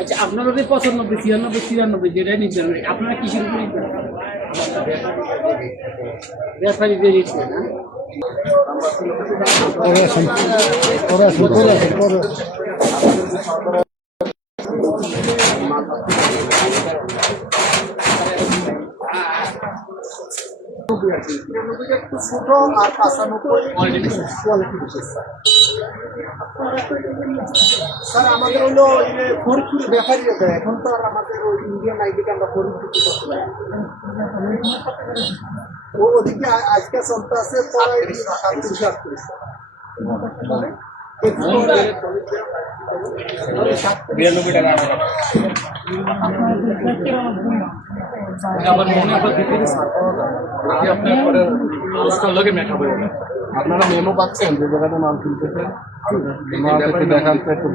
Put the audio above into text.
আচ্ছা আপনারা যে পঁচানব্বই ছিয়ানব্বই তিরানব্বই যেটাই নিচ্ছেন আপনারা কিসের উপরে একটু ছোট আর পাঁচানব্বই কোয়ালিটি বিশেষ স্যার আমাদের হলো ফরিদপুর ব্যাপারী এখন তো আর আমাদের ওই ইন্ডিয়ান আইডিকে আমরা ফরিদপুর করতে পারি ও ওদিকে আ- আজকে চলতে আছে পরে সাতত্রিশ আটত্রিশ আপনারা মেমো পাচ্ছেন? যে জায়গাতে মাল কিনতেছেন দেখান একটু।